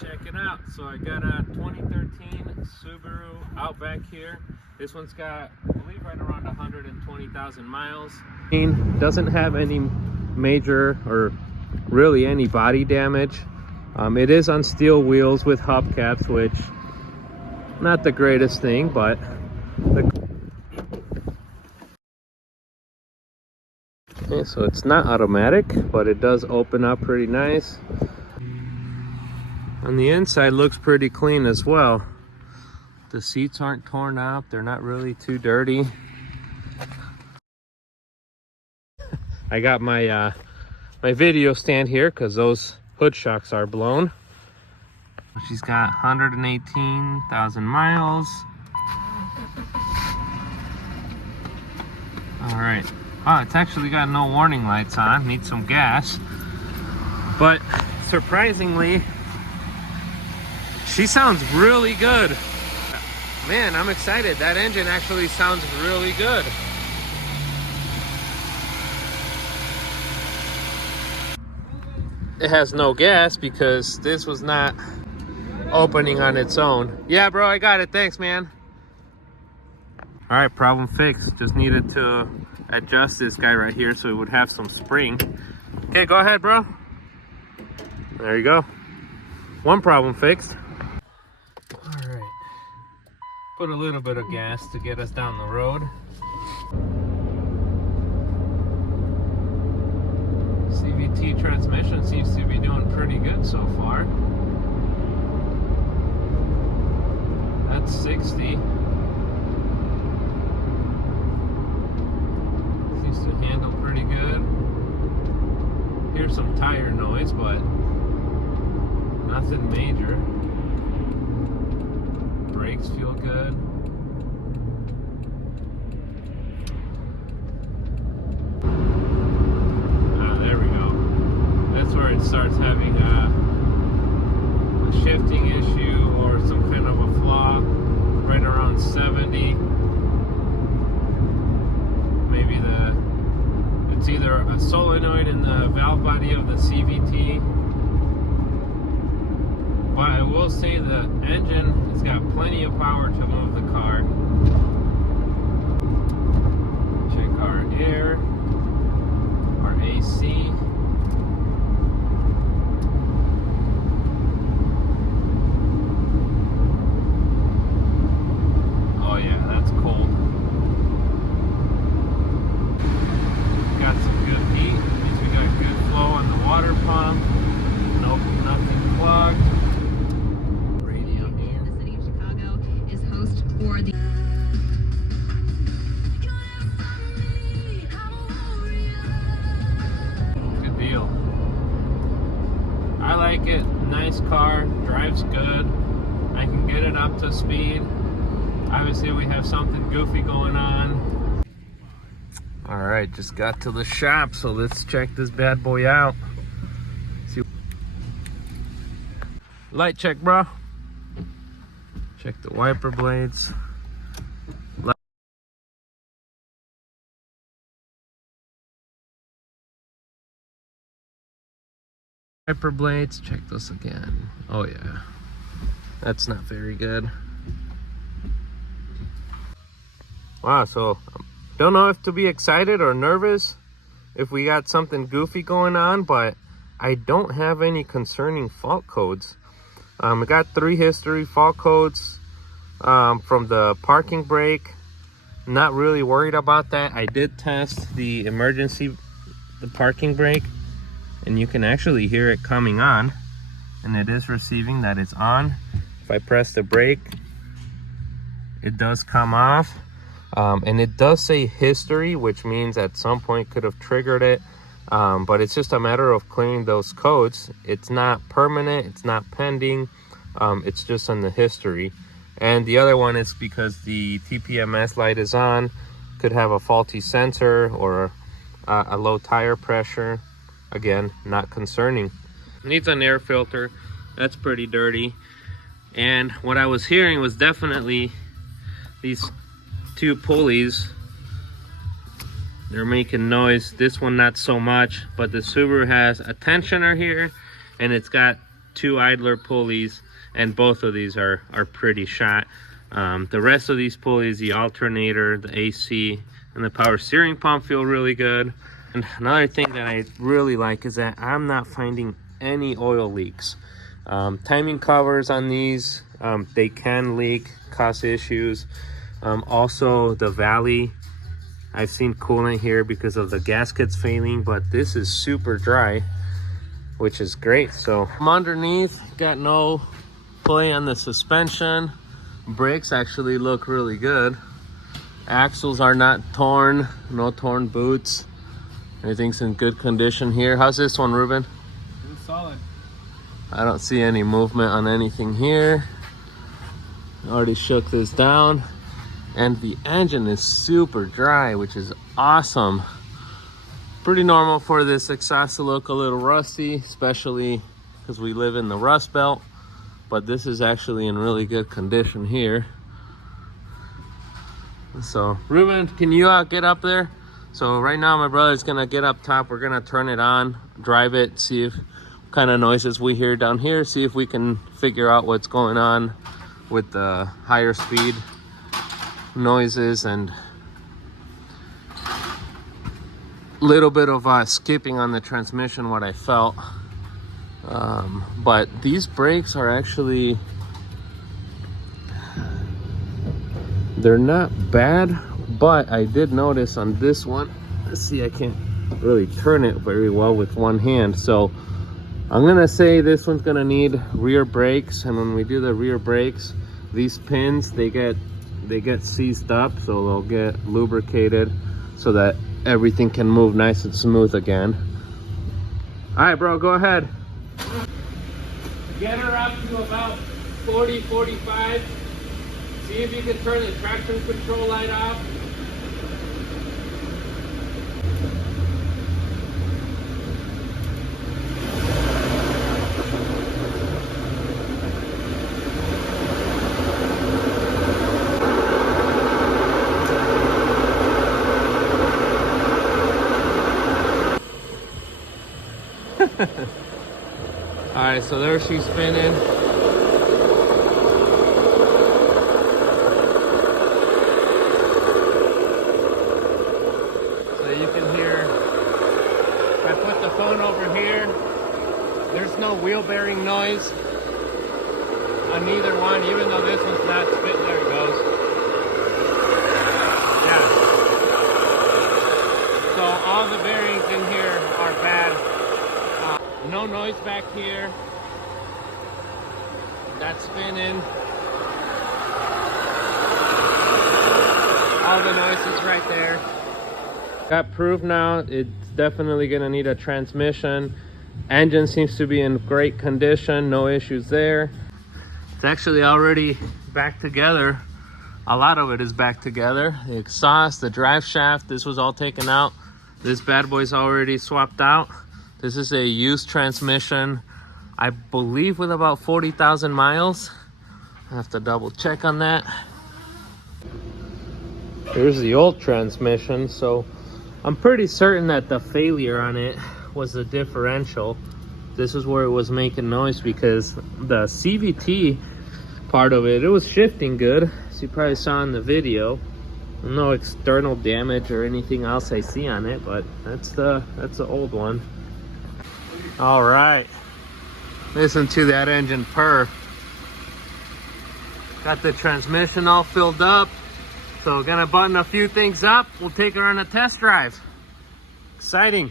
check it out. So I got a 2013 Subaru Outback here. This one's got, I believe, right around 120,000 miles. Doesn't have any major or really any body damage. It is on steel wheels with hubcaps, which not the greatest thing, but okay, so it's not automatic, but it does open up pretty nice. On the inside looks pretty clean as well. The seats aren't torn up, they're not really too dirty. I got my my video stand here because those hood shocks are blown. She's got 118,000 miles. All right. Oh, it's actually got no warning lights on. Needs some gas. But surprisingly, she sounds really good. Man, I'm excited. That engine actually sounds really good. It has no gas because this was not opening on its own. Yeah, bro, I got it. Thanks, man. All right, problem fixed. Just needed to adjust this guy right here so it would have some spring. Okay, go ahead, bro. There you go. One problem fixed. All right. Put a little bit of gas to get us down the road. CVT transmission seems to be doing pretty good so far. That's 60. Seems to handle pretty good. Here's some tire noise, but nothing major. Brakes feel good. Where it starts having a shifting issue or some kind of a flaw right around 70. Maybe it's either a solenoid in the valve body of the CVT. But I will say the engine has got plenty of power to move the car. Check our air, our AC. I like it. Nice car, drives good. I can get it up to speed. Obviously we have something goofy going on. All right, just got to the shop, so let's check this bad boy out. See. Light check, bro. Check the wiper blades. Wiper blades, check this again. Oh yeah, that's not very good. Wow, so don't know if to be excited or nervous if we got something goofy going on, but I don't have any concerning fault codes. I got 3 history fault codes from the parking brake. Not really worried about that. I did test the parking brake, and you can actually hear it coming on, and it is receiving that it's on. If I press the brake, it does come off, and it does say history, which means at some point could have triggered it, but it's just a matter of clearing those codes. It's not permanent, it's not pending, it's just on the history. And the other one is because the TPMS light is on, could have a faulty sensor or a low tire pressure. Again, not concerning. Needs an air filter. That's pretty dirty. And what I was hearing was definitely these 2 pulleys. They're making noise. This one not so much, but the Subaru has a tensioner here, and it's got 2 idler pulleys, and both of these are pretty shot. The rest of these pulleys, the alternator, the AC, and the power steering pump feel really good. And another thing that I really like is that I'm not finding any oil leaks. Timing covers on these, they can leak, cause issues. Also the valley, I've seen coolant here because of the gaskets failing, but this is super dry, which is great. So from underneath, got no play on the suspension. Brakes actually look really good. Axles are not torn, no torn boots. Everything's in good condition here. How's this one, Ruben? It's solid. I don't see any movement on anything here. Already shook this down. And the engine is super dry, which is awesome. Pretty normal for this exhaust to look a little rusty, especially because we live in the Rust Belt. But this is actually in really good condition here. So, Ruben, can you get up there? So right now my brother's gonna get up top. We're gonna turn it on, drive it, see if what kind of noises we hear down here, see if we can figure out what's going on with the higher speed noises and little bit of skipping on the transmission, what I felt. But these brakes are actually, they're not bad, but I did notice on this one, let's see, I can't really turn it very well with one hand, so I'm gonna say this one's gonna need rear brakes. And when we do the rear brakes, these pins, they get seized up, so they'll get lubricated so that everything can move nice and smooth again. All right, bro, go ahead. Get her up to about 40, 45. See if you can turn the traction control light off. All right, so there she's spinning. So you can hear, if I put the phone over here, there's no wheel bearing noise on either one, even though this one's not spitting. There it goes. Yeah. So all the bearings in here are bad. No noise back here. That's spinning. All the noise is right there. Got proof now. It's definitely gonna need a transmission. Engine seems to be in great condition. No issues there. It's actually already back together. A lot of it is back together. The exhaust, the drive shaft, this was all taken out. This bad boy's already swapped out. This is a used transmission, I believe with about 40,000 miles. I have to double check on that. Here's the old transmission. So I'm pretty certain that the failure on it was the differential. This is where it was making noise because the CVT part of it, it was shifting good. As you probably saw in the video. No external damage or anything else I see on it, but that's the old one. All right, listen to that engine purr. Got the transmission all filled up, so we're gonna button a few things up. We'll take her on a test drive. Exciting.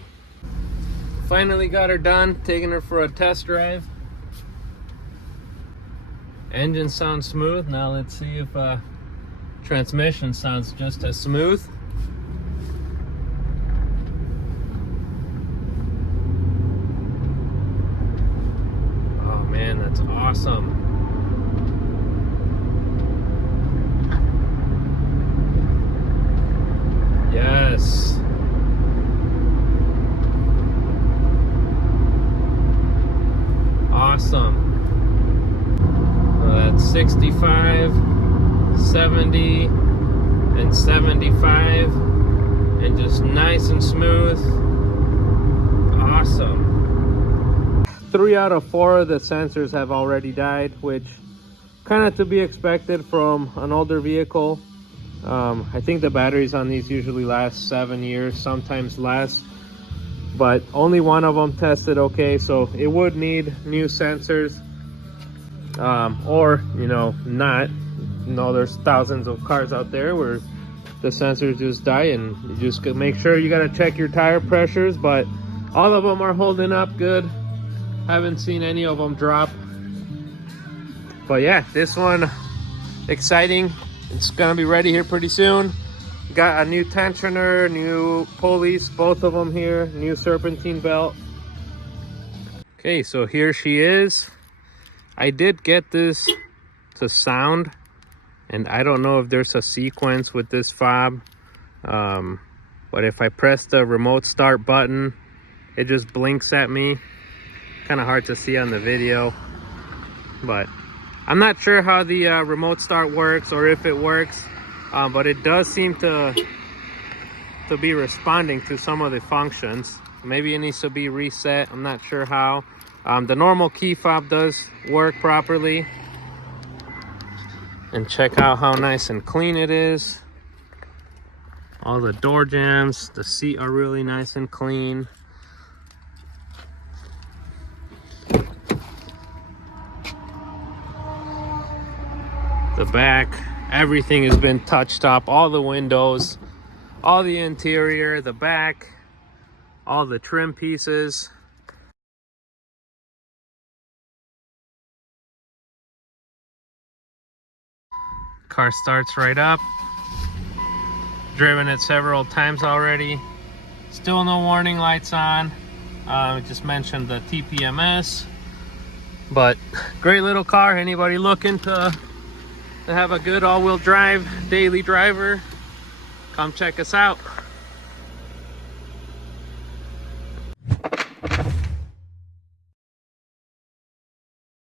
Finally got her done, taking her for a test drive. Engine sounds smooth. Now let's see if transmission sounds just as smooth. Man, that's awesome. Yes. Awesome. Well, that's 65, 70, and 75, and just nice and smooth. Awesome. 3 out of 4 of the sensors have already died, which kind of to be expected from an older vehicle. I think the batteries on these usually last 7 years, sometimes less, but only one of them tested okay, so it would need new sensors, or you know, not. You know, there's thousands of cars out there where the sensors just die, and you just make sure you got to check your tire pressures, but all of them are holding up good. Haven't seen any of them drop. But yeah, this one, exciting. It's gonna be ready here pretty soon. Got a new tensioner, new pulleys, both of them here, new serpentine belt. Okay, so here she is. I did get this to sound, and I don't know if there's a sequence with this fob, but if I press the remote start button, it just blinks at me. Kind of hard to see on the video, but I'm not sure how the remote start works, or if it works, but it does seem to be responding to some of the functions. Maybe it needs to be reset. I'm not sure how. The normal key fob does work properly. And check out how nice and clean it is. All the door jambs, the seat are really nice and clean. The back, everything has been touched up. All the windows, all the interior, the back, all the trim pieces. Car starts right up. Driven it several times already. Still no warning lights on. I just mentioned the TPMS. But great little car. Anybody looking to have a good all-wheel drive daily driver, come check us out.